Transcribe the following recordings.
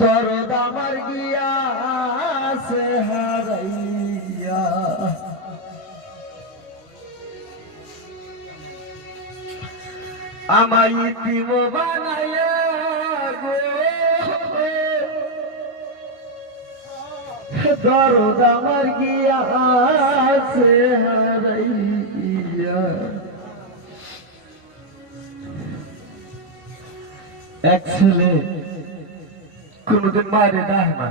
দরদ আমার গিয়াছে হারাইয়া আমায় ইতিম বানাইয়া গো দরদ আমার গিয়াছে হারাইয়া এক ছেলে কোনদিন মায়ের ডাহে না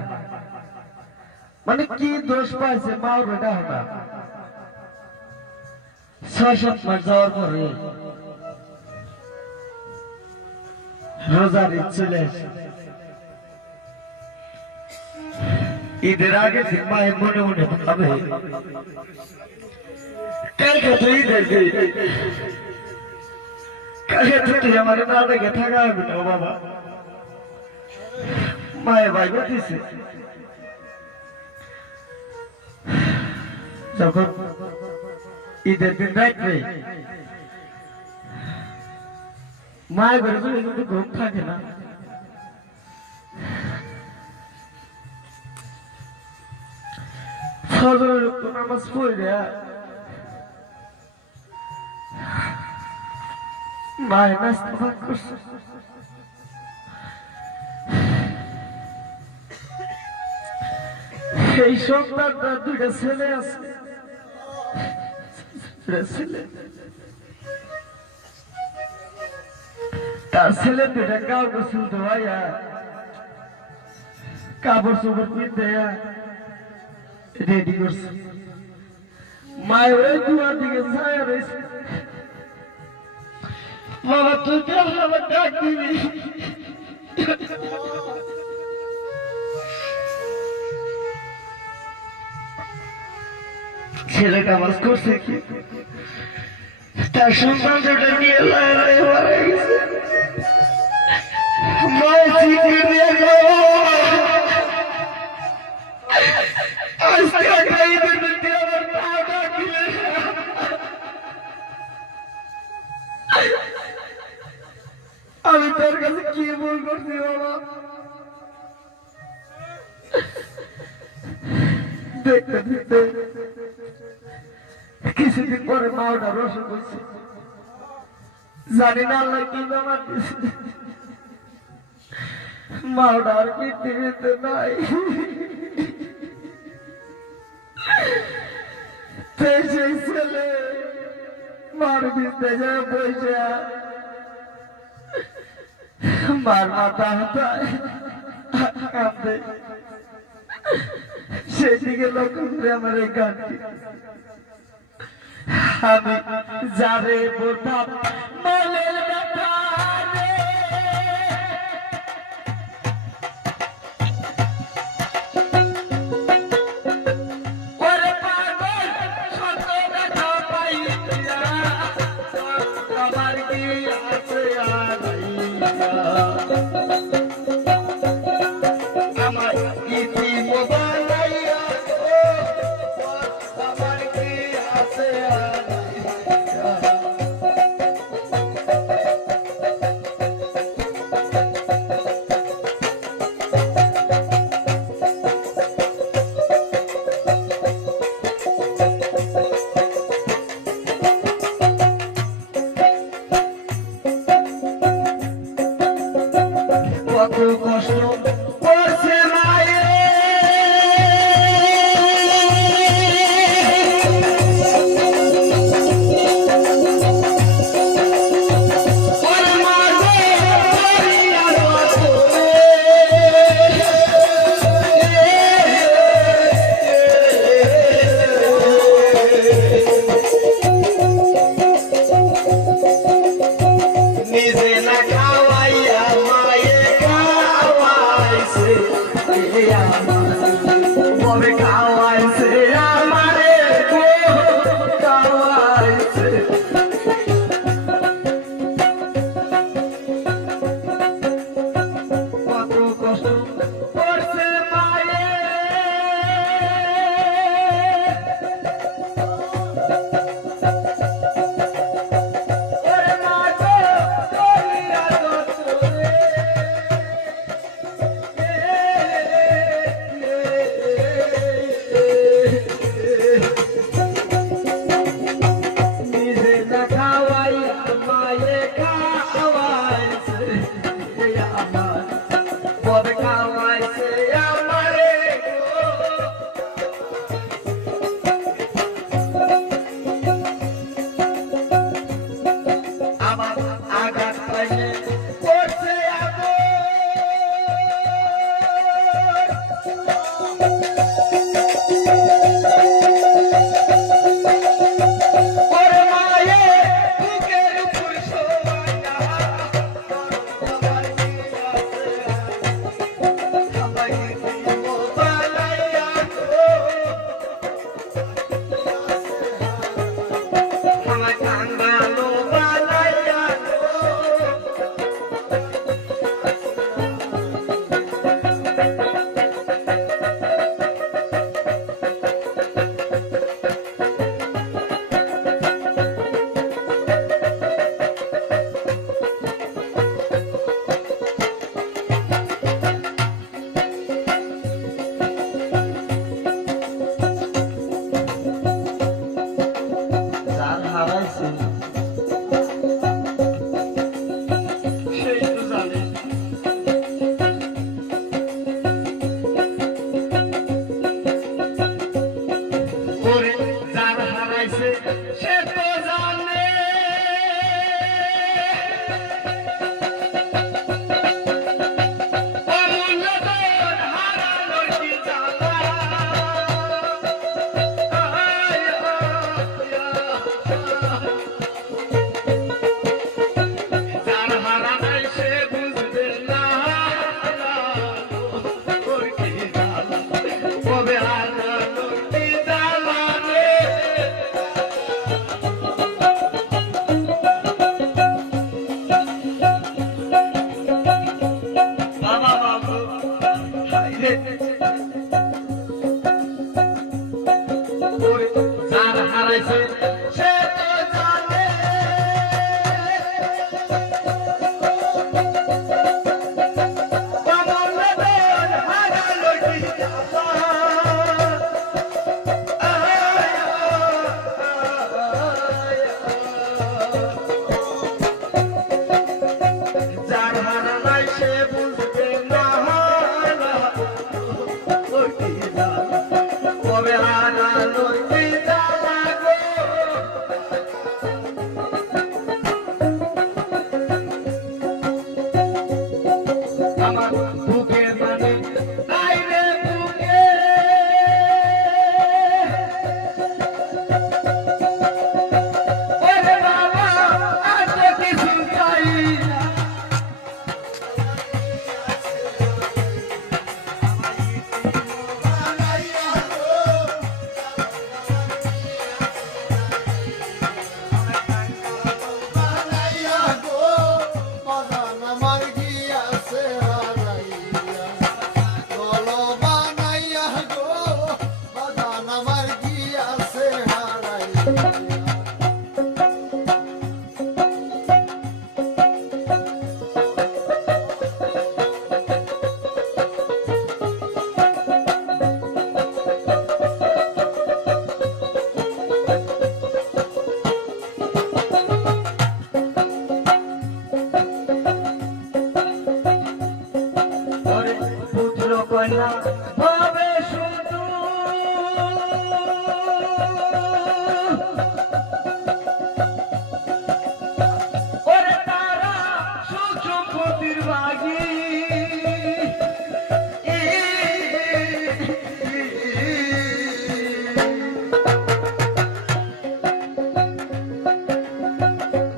মানে কি দোষ পাইছে মা ওরে ডাহে না ৬-৭ মাস যাওয়ার পরে রোজার ঈদ চলে আসে ঈদের আগে মায়ের মনে মনে ভাবে কালকে তো ঈদের দিন কালকে তো তুই আমার না দেখে থাকা হবে না বাবা মায়ে ভাই বলতেছে যখন ঈদের দিন রাত্রে মায়ের ঘরে চলে কিন্তু ঘুম থাকে না ফজরের নামাজ পড়ে মায়ের নাস্তা ভাত করছে এই সন্তানটা দুইটা ছেলে আছে ছেলে তার ছেলে দুইটা গাও গোসল ধোয়া কাপড় চোপড় কিনতে রেডি করছে মায়ের ওই দুয়ার দিকে ছায়া রয়েছে বাবা তুই আমার ডাক দিবি ছেলে কাজ করছে কি তার সন্তান দুটো নিয়ে মারা গেছে মায়ের চিঠি দিয়ে আমি তোর কাছে কি ভুল করছি বাবা দেখতে দেখতে কিছুদিন পরে মা ওটা রসন করছে জানি না আল্লাহ কি আমার মা ওটা আর পৃথিবীতে নাই সেই ছেলে মার বিদ্যে যায় বসে মার মাথা হাতায় কাঁদে সেদিকে লক্ষ্য করে আমার এই গানটি আমি যারে বলতাম মনের ব্যথা সে তো জানে অমূল্য ধন হারানোর কি জ্বালা। যার হারা নাই সে বুঝবে না ওর কি জ্বালা, কবে হারানোর কি জ্বালা রে। বাবা বাবু হায় রে, ওরে যার হারাইছে সে তো জানে অমূল্য ধন হারানোর কি জ্বালা। যার হারা নাই সে বুঝবে না ওর কি জ্বালা, কবে হারানোর কি জ্বালা গো। আমার বুকের মানে নাই রে বুকে, ওরে বাবা আর তো কিছু চাই না। ওরে পুত্র কন্যা হবে শুধু, ওরে তারা সুখ সম্পত্তির ভাগী।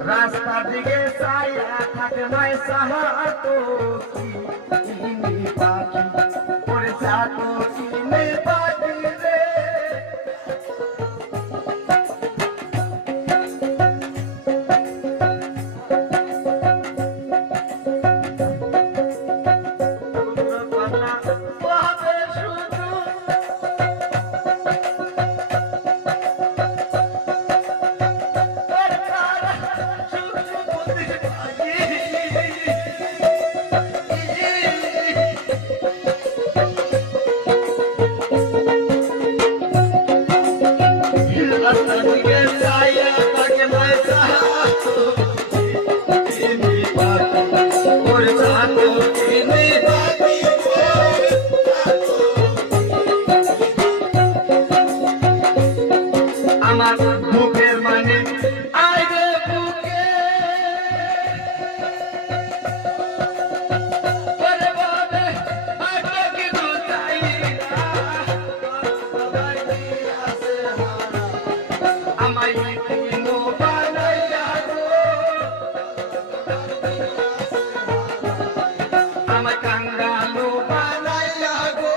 রাস্তার দিকে চাইয়া থাকে নয় সাহাতো চিনি পাখি, ওরে সাতো চিনি পাখি রে। পুত্র কন্যা হবে শুধু, ওরে তারা সুখ সম্পত্তির ভাগী। রাস্তার দিকে চাইয়া থাকে নয় সাহাতো চিনি পাখি, ওরে সাতো চিনি পাখি রে। আমার বুকের মানে আয় রে বুকে, ওরে বাবা আর তো কিছু চাই না। আমায় ইতিমো বানাইয়া গো, আমায় কাঙ্গালু বানাইয়া গো।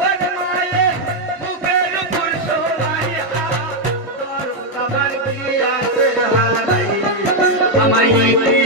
ওরে মায়ের বুকের উপর শোয়াইয়া দরদ আমার কি আছে হারাই আমায়